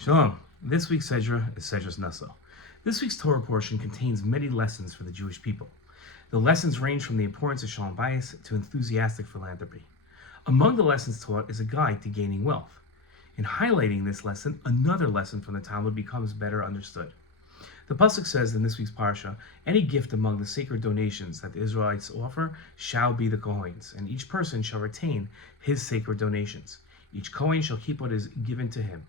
Shalom. This week's Sedra is Sedra Nasso. This week's Torah portion contains many lessons for the Jewish people. The lessons range from the importance of shalom bayis to enthusiastic philanthropy. Among the lessons taught is a guide to gaining wealth. In highlighting this lesson, another lesson from the Talmud becomes better understood. The pasuk says in this week's parsha, any gift among the sacred donations that the Israelites offer shall be the Kohen's, and each person shall retain his sacred donations. Each Kohen shall keep what is given to him.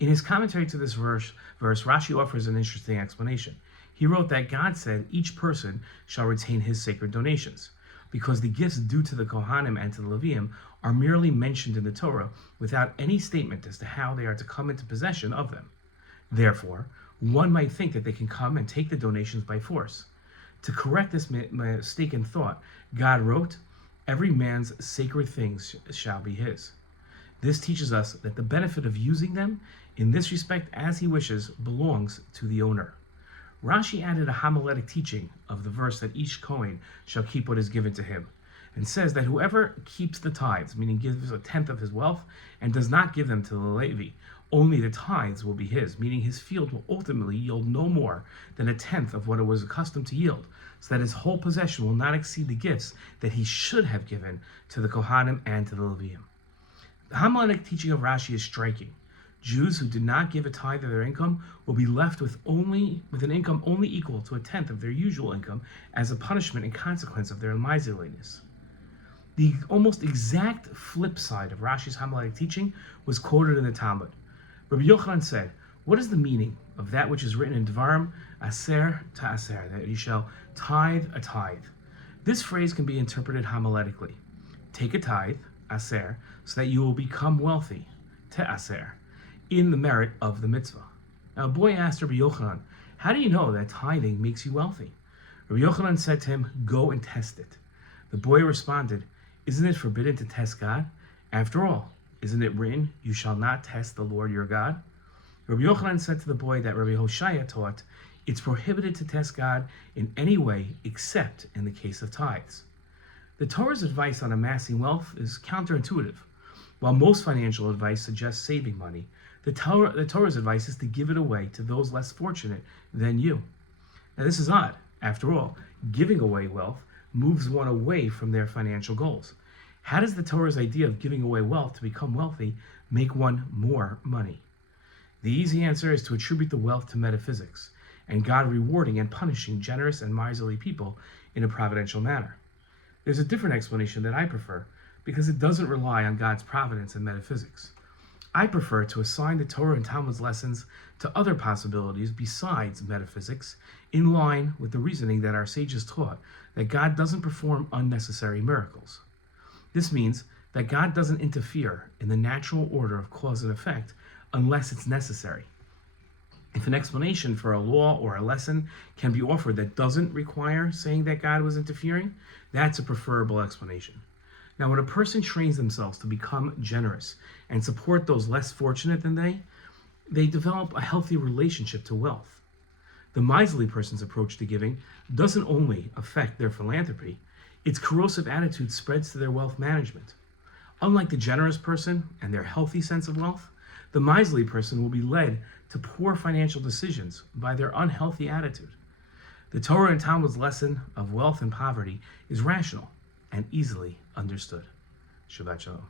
In his commentary to this verse, Rashi offers an interesting explanation. He wrote that God said each person shall retain his sacred donations, because the gifts due to the Kohanim and to the Leviim are merely mentioned in the Torah without any statement as to how they are to come into possession of them. Therefore, one might think that they can come and take the donations by force. To correct this mistaken thought, God wrote, "Every man's sacred things shall be his." This teaches us that the benefit of using them in this respect as he wishes belongs to the owner. Rashi added a homiletic teaching of the verse that each Kohen shall keep what is given to him, and says that whoever keeps the tithes, meaning gives a tenth of his wealth, and does not give them to the Levi, only the tithes will be his, meaning his field will ultimately yield no more than a tenth of what it was accustomed to yield, so that his whole possession will not exceed the gifts that he should have given to the Kohanim and to the Leviim. The homiletic teaching of Rashi is striking. Jews who do not give a tithe of their income will be left with an income only equal to a tenth of their usual income as a punishment and consequence of their miserliness. The almost exact flip side of Rashi's homiletic teaching was quoted in the Talmud. Rabbi Yochanan said, "What is the meaning of that which is written in Dvarim, aser to aser, that you shall tithe a tithe?" This phrase can be interpreted homiletically. Take a tithe, aser, so that you will become wealthy, te aser, in the merit of the mitzvah. Now a boy asked Rabbi Yochanan, "How do you know that tithing makes you wealthy?" Rabbi Yochanan said to him, "Go and test it." The boy responded, "Isn't it forbidden to test God? After all, isn't it written, 'You shall not test the Lord your God'?" Rabbi Yochanan said to the boy that Rabbi Hoshaya taught, "It's prohibited to test God in any way except in the case of tithes." The Torah's advice on amassing wealth is counterintuitive. While most financial advice suggests saving money, the Torah's advice is to give it away to those less fortunate than you. Now this is odd. After all, giving away wealth moves one away from their financial goals. How does the Torah's idea of giving away wealth to become wealthy make one more money? The easy answer is to attribute the wealth to metaphysics, and God rewarding and punishing generous and miserly people in a providential manner. There's a different explanation that I prefer, because it doesn't rely on God's providence and metaphysics. I prefer to assign the Torah and Talmud's lessons to other possibilities besides metaphysics, in line with the reasoning that our sages taught that God doesn't perform unnecessary miracles. This means that God doesn't interfere in the natural order of cause and effect unless it's necessary. If an explanation for a law or a lesson can be offered that doesn't require saying that God was interfering, that's a preferable explanation. Now, when a person trains themselves to become generous and support those less fortunate than they develop a healthy relationship to wealth. The miserly person's approach to giving doesn't only affect their philanthropy, its corrosive attitude spreads to their wealth management. Unlike the generous person and their healthy sense of wealth, the miserly person will be led to poor financial decisions by their unhealthy attitude. The Torah and Talmud's lesson of wealth and poverty is rational and easily understood. Shabbat Shalom.